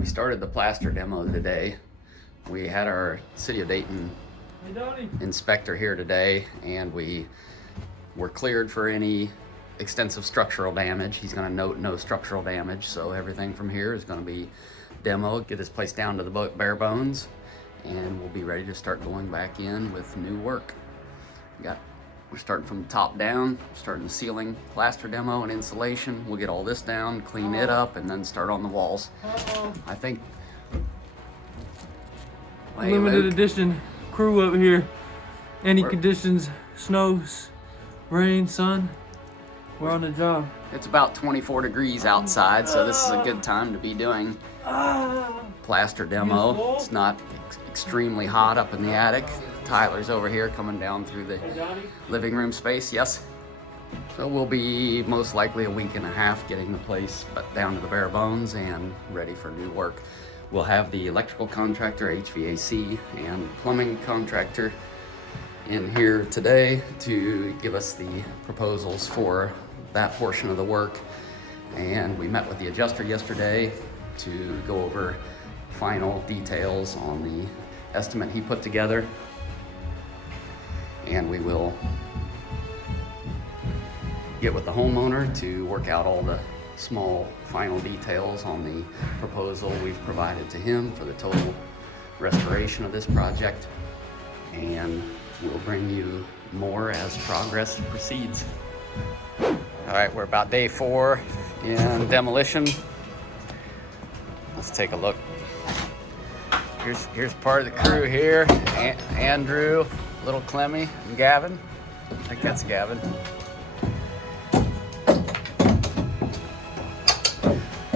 We started the plaster demo today. We had our City of Dayton inspector here today, and we were cleared for any extensive structural damage. He's going to note no structural damage, so everything from here is going to be demo, get this place down to the bare bones, and we'll be ready to start going back in with new work. We're starting from the top down, starting the ceiling, plaster demo and insulation. We'll get all this down, clean it up, and then start on the walls. I think... Limited edition crew up here. Any conditions, snows, rain, sun, we're on the job. It's about 24 degrees outside, so this is a good time to be doing plaster demo. It's not extremely hot up in the attic. Tyler's over here coming down through the living room space. Yes. So we'll be most likely a week and a half getting the place down to the bare bones and ready for new work. We'll have the electrical contractor, HVAC, and plumbing contractor in here today to give us the proposals for that portion of the work. And we met with the adjuster yesterday to go over final details on the estimate he put together. And we will get with the homeowner to work out all the small final details on the proposal we've provided to him for the total restoration of this project. And we'll bring you more as progress proceeds. All right, we're about day 4 in demolition. Let's take a look. Here's part of the crew here. Andrew, Little Clemmy, and Gavin. I think that's Gavin.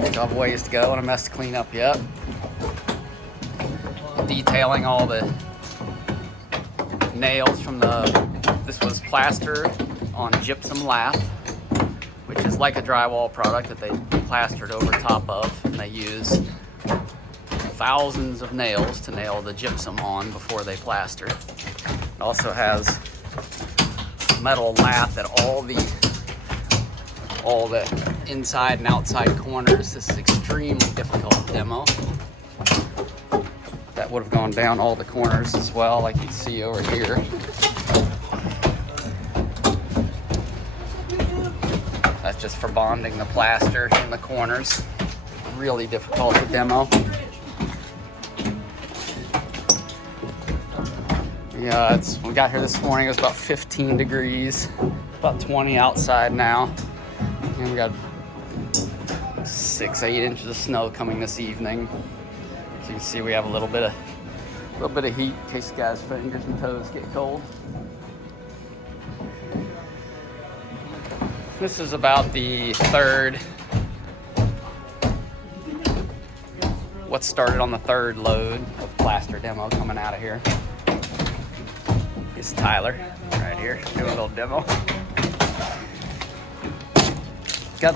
Still have a ways to go and a mess to clean up yet. Detailing all the nails from this was plaster on gypsum lath, which is like a drywall product that they plastered over top of, and they use thousands of nails to nail the gypsum on before they plaster. It also has metal lath at all the inside and outside corners. This is extremely difficult demo. That would have gone down all the corners as well, like you see over here. That's just for bonding the plaster in the corners. Really difficult to demo. Yeah, we got here this morning, it was about 15 degrees, about 20 outside now. And we got 6-8 inches of snow coming this evening. So you can see we have a little bit of heat in case the guys' fingers and toes get cold. This is about the what started on the third load of plaster demo coming out of here. It's Tyler right here doing a little demo. Got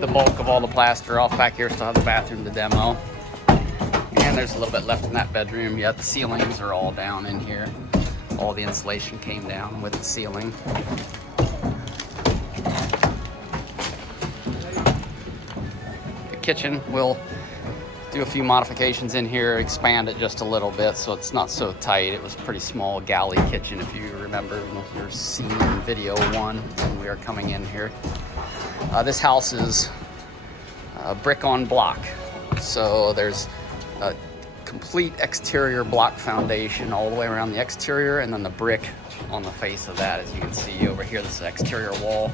the bulk of all the plaster off back here, still have the bathroom to demo. And there's a little bit left in that bedroom yet. The ceilings are all down in here. All the insulation came down with the ceiling. The kitchen, we'll do a few modifications in here, expand it just a little bit so it's not so tight. It was a pretty small galley kitchen, if you remember, if you're seeing video 1 when we are coming in here. This house is brick on block, so there's a complete exterior block foundation all the way around the exterior, and then the brick on the face of that, as you can see over here. This is the exterior wall.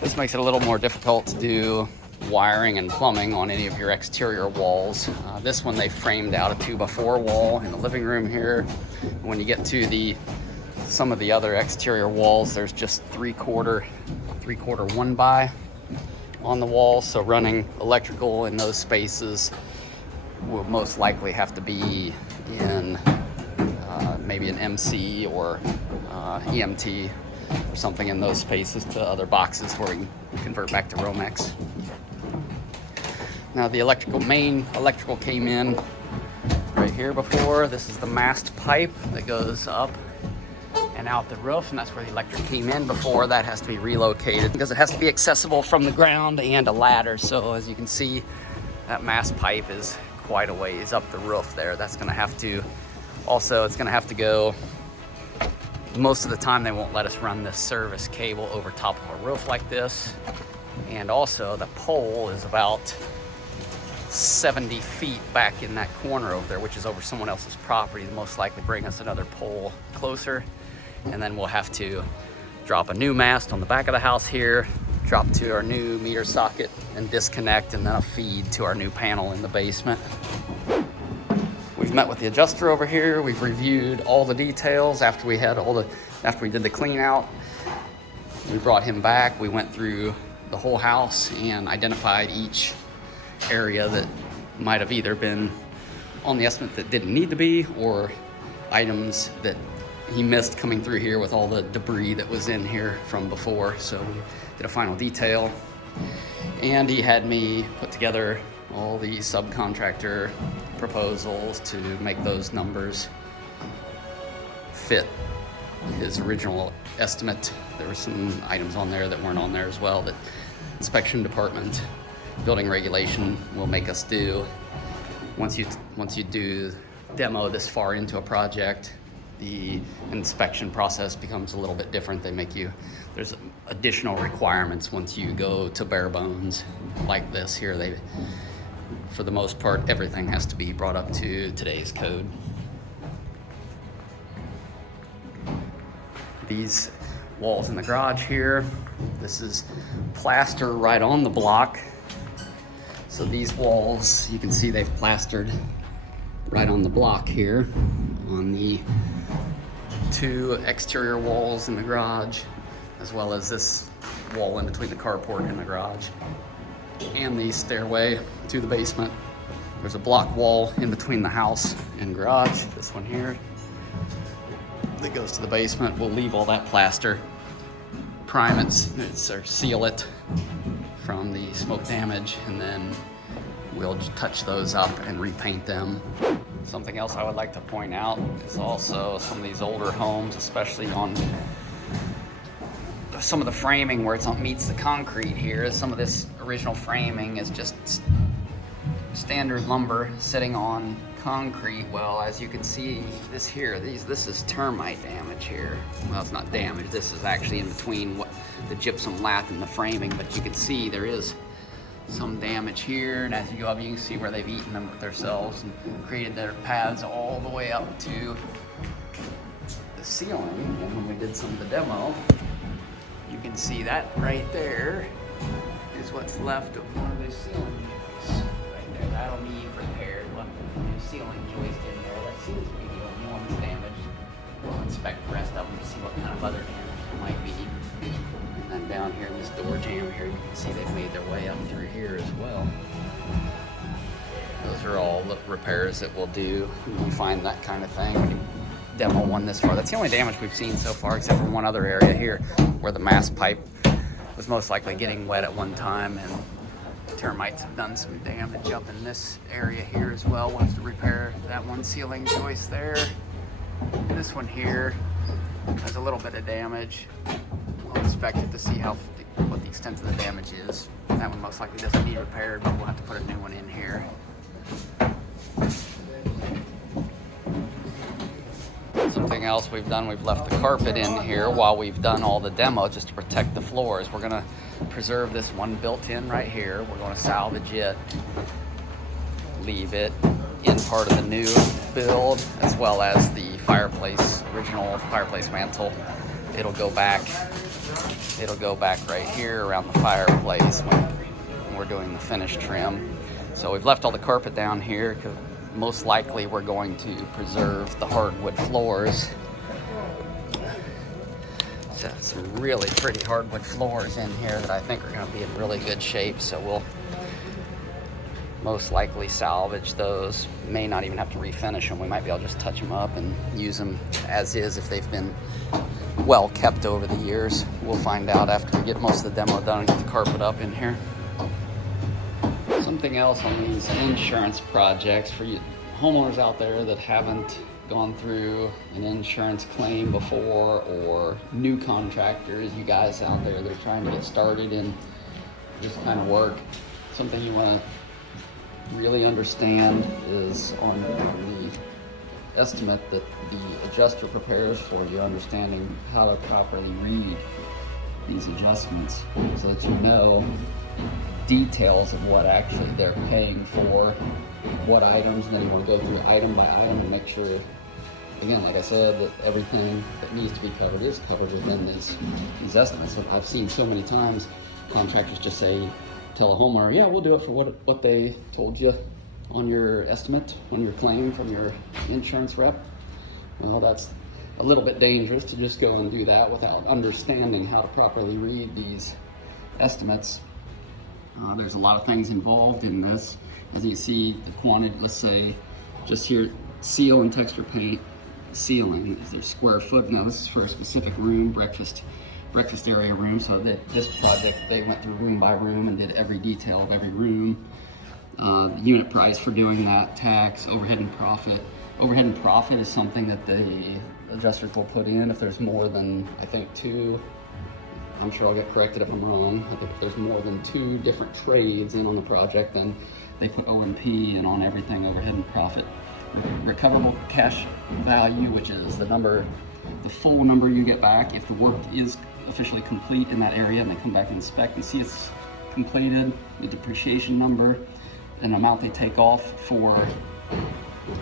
This makes it a little more difficult to do wiring and plumbing on any of your exterior walls. This one they framed out a 2x4 wall in the living room here. When you get to some of the other exterior walls, there's just 3/4 1x on the wall, so running electrical in those spaces will most likely have to be in maybe an MC or EMT or something in those spaces to other boxes where we can convert back to Romex. Now the main electrical came in right here before. This is the mast pipe that goes up and out the roof, and that's where the electric came in before. That has to be relocated because it has to be accessible from the ground and a ladder. So as you can see, That mass pipe is quite a ways up the roof there. That's gonna have to, also it's gonna have to go, most of the time they won't let us run this service cable over top of a roof like this. And also the pole is about 70 feet back in that corner over there, which is over someone else's property. They'll most likely bring us another pole closer, and then we'll have to drop a new mast on the back of the house here, drop to our new meter socket and disconnect, and then a feed to our new panel in the basement. We've met with the adjuster over here. We've reviewed all the details after we did the clean out. We brought him back. We went through the whole house and identified each area that might have either been on the estimate that didn't need to be, or items that he missed coming through here with all the debris that was in here from before. So we did a final detail, and he had me put together all the subcontractor proposals to make those numbers fit his original estimate. There were some items on there that weren't on there as well that inspection department building regulation will make us do. Once you do demo this far into a project, the inspection process becomes a little bit different. There's additional requirements once you go to bare bones like this here. For the most part, everything has to be brought up to today's code. These walls in the garage here, this is plaster right on the block. So these walls, you can see they've plastered right on the block here on the 2 exterior walls in the garage, as well as this wall in between the carport and the garage, and the stairway to the basement. There's a block wall in between the house and garage, this one here, that goes to the basement. We'll leave all that plaster, prime it, or seal it from the smoke damage, and then we'll just touch those up and repaint them. Something else I would like to point out is also some of these older homes, especially on some of the framing where meets the concrete here. Some of this original framing is just standard lumber sitting on concrete. Well, as you can see, this is termite damage here. Well, it's not damage. This is actually in between the gypsum lath and the framing, but you can see there is some damage here, and as you go up, you can see where they've eaten them themselves and created their paths all the way up to the ceiling. And when we did some of the demo, you can see that right there is what's left of one of those ceiling joists right there. That'll need repaired. Left a new ceiling joist in there. That seems to be the only one that's damaged. We'll inspect the rest of them to see what kind of other damage there might be. And then down here in this door jamb here, you can see they've made their way up through here as well. Those are all the repairs that we'll do when we find that kind of thing. We can demo one this far. That's the only damage we've seen so far, except for one other area here where the mass pipe was most likely getting wet at one time, and termites have done some damage up in this area here as well. We'll have to repair that one ceiling joist there. This one here has a little bit of damage. We'll inspect it to see what the extent of the damage is. That one most likely doesn't need repaired, but we'll have to put a new one in here. Something else we've done, we've left the carpet in here while we've done all the demo just to protect the floors. We're gonna preserve this one built-in right here. We're gonna salvage it, leave it in part of the new build, as well as the original fireplace mantle. It'll go back right here around the fireplace when we're doing the finish trim. So we've left all the carpet down here because most likely we're going to preserve the hardwood floors. So some really pretty hardwood floors in here that I think are going to be in really good shape. So we'll most likely salvage those. May not even have to refinish them. We might be able to just touch them up and use them as is if they've been well kept over the years. We'll find out after we get most of the demo done and get the carpet up in here. Something else on these insurance projects for you homeowners out there that haven't gone through an insurance claim before, or new contractors, you guys out there that are trying to get started in this kind of work. Something you want to really understand is on the estimate that the adjuster prepares for you, understanding how to properly read these adjustments so that you know details of what actually they're paying for, what items, and then you want to go through item by item and make sure, again, like I said, that everything that needs to be covered is covered within these estimates. So I've seen so many times contractors just tell a homeowner, yeah, we'll do it for what they told you on your estimate, on your claim from your insurance rep. Well, that's a little bit dangerous to just go and do that without understanding how to properly read these estimates. There's a lot of things involved in this. As you see, the quantity, let's say, just here, seal and texture paint ceiling, is their square foot. Now this is for a specific room, breakfast area room. So that this project, they went through room by room and did every detail of every room. The unit price for doing that, tax, overhead and profit. Overhead and profit is something that the adjusters will put in if there's more than, I think, two. I'm sure I'll get corrected if I'm wrong. I think if there's more than 2 different trades in on the project, then they put O&P in on everything, overhead and profit. Recoverable cash value, which is the number, the full number you get back if the work is officially complete in that area and they come back and inspect and see it's completed. The depreciation number, an amount they take off for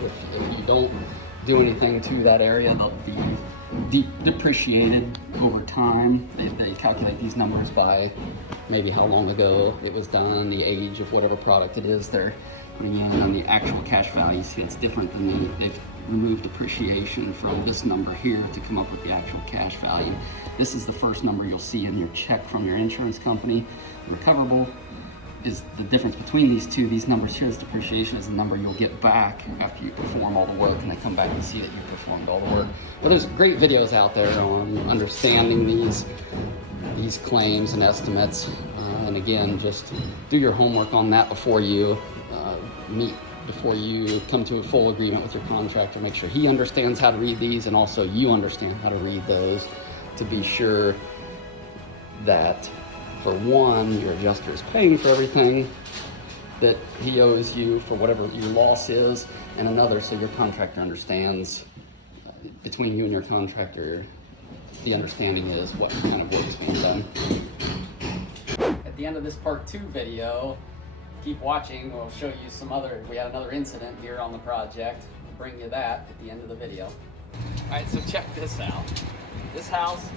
if you don't do anything to that area, they'll be depreciated over time. They calculate these numbers by maybe how long ago it was done, the age of whatever product it is they're bringing in, on the actual cash value. See, it's different than they've removed depreciation from this number here to come up with the actual cash value. This is the first number you'll see in your check from your insurance company. Recoverable is the difference between these two. These numbers here, this depreciation is the number you'll get back after you perform all the work, and they come back and see that you performed all the work. But there's great videos out there on understanding these claims and estimates. And again, just do your homework on that before you before you come to a full agreement with your contractor. Make sure he understands how to read these, and also you understand how to read those, to be sure that, for one, your adjuster is paying for everything that he owes you for whatever your loss is, and another, so your contractor understands, between you and your contractor, the understanding is what kind of work is being done. At the end of this part 2 video, keep watching, we'll show you we had another incident here on the project. We'll bring you that at the end of the video. Alright, so check this out. This house,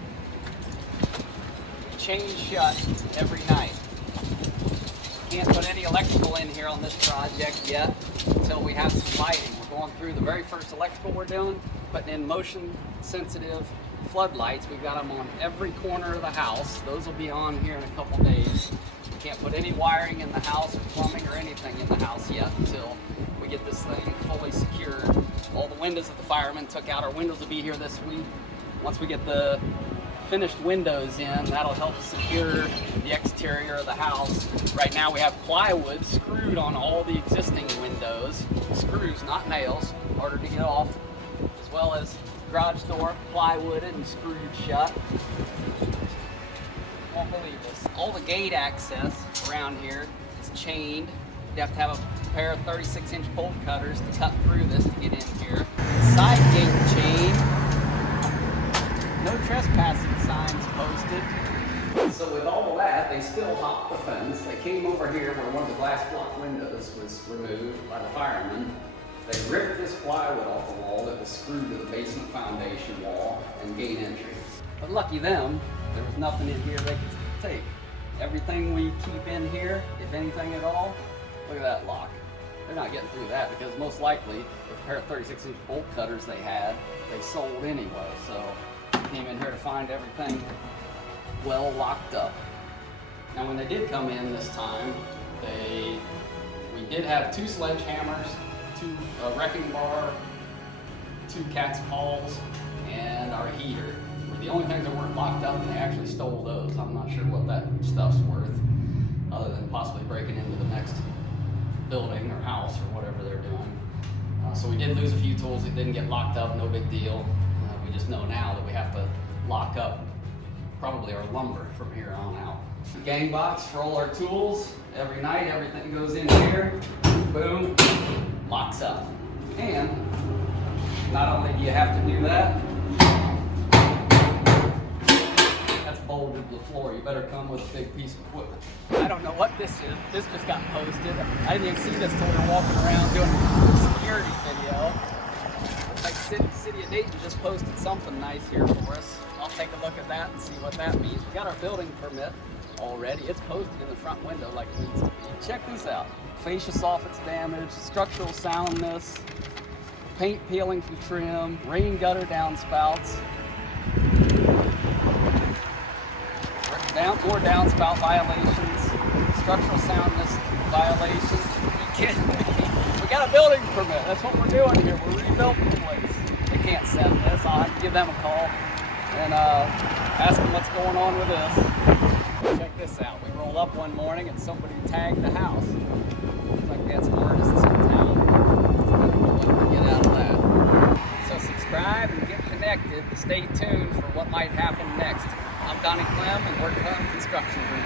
chained shut every night. Can't put any electrical in here on this project yet until we have some lighting. We're going through the very first electrical we're doing, putting in motion sensitive floodlights. We've got them on every corner of the house. Those will be on here in a couple days. We can't put any wiring in the house or plumbing or anything in the house yet until we get this thing fully secured. All the windows that the firemen took out, our windows will be here this week. Once we get the finished windows in, that'll help secure the exterior of the house. Right now we have plywood screwed on all the existing windows. Screws, not nails, harder to get off, as well as garage door, plywood and screwed shut. Won't believe this. All the gate access around here is chained. You have to have a pair of 36-inch bolt cutters to cut through this to get in here. Side gate chain. No trespassing signs posted. So with all of that, they still hopped the fence. They came over here where one of the glass block windows was removed by the firemen. They ripped this plywood off the wall that was screwed to the basement foundation wall and gained entry. But lucky them, there was nothing in here they could take. Everything we keep in here, if anything at all, look at that lock. They're not getting through that because most likely, with a pair of 36-inch bolt cutters they had, they sold anyway. So came in here to find everything well locked up. Now when they did come in this time, we did have 2 sledgehammers, a wrecking bar, 2 cat's paws, and our heater were the only things that weren't locked up, and they actually stole those. I'm not sure what that stuff's worth, other than possibly breaking into the next building or house or whatever they're doing. So we did lose a few tools that didn't get locked up, no big deal. We just know now that we have to lock up probably our lumber from here on out. Gang box for all our tools. Every night, everything goes in here. Boom, locks up. And not only do you have to do that, that's bolted to the floor. You better come with a big piece of equipment. I don't know what this is. This just got posted. I didn't even see this till we were walking around doing a security video. Looks like City of Dayton just posted something nice here for us. I'll take a look at that and see what that means. We got our building permit already. It's posted in the front window like it needs to be. Check this out. Fascia soffits damage, structural soundness, paint peeling from trim, rain gutter downspouts, more downspout violations, structural soundness violations. Are you kidding me? We got a building permit. That's what we're doing here. We're rebuilding the place. They can't send this. I'll have to give them a call and ask them what's going on with this. Check this out. We roll up one morning and somebody tagged the house. Looks like we had some artists in town. So what we get out of that. So subscribe and get connected. Stay tuned for what might happen next. I'm Donnie Clem and we're Clem Construction Group.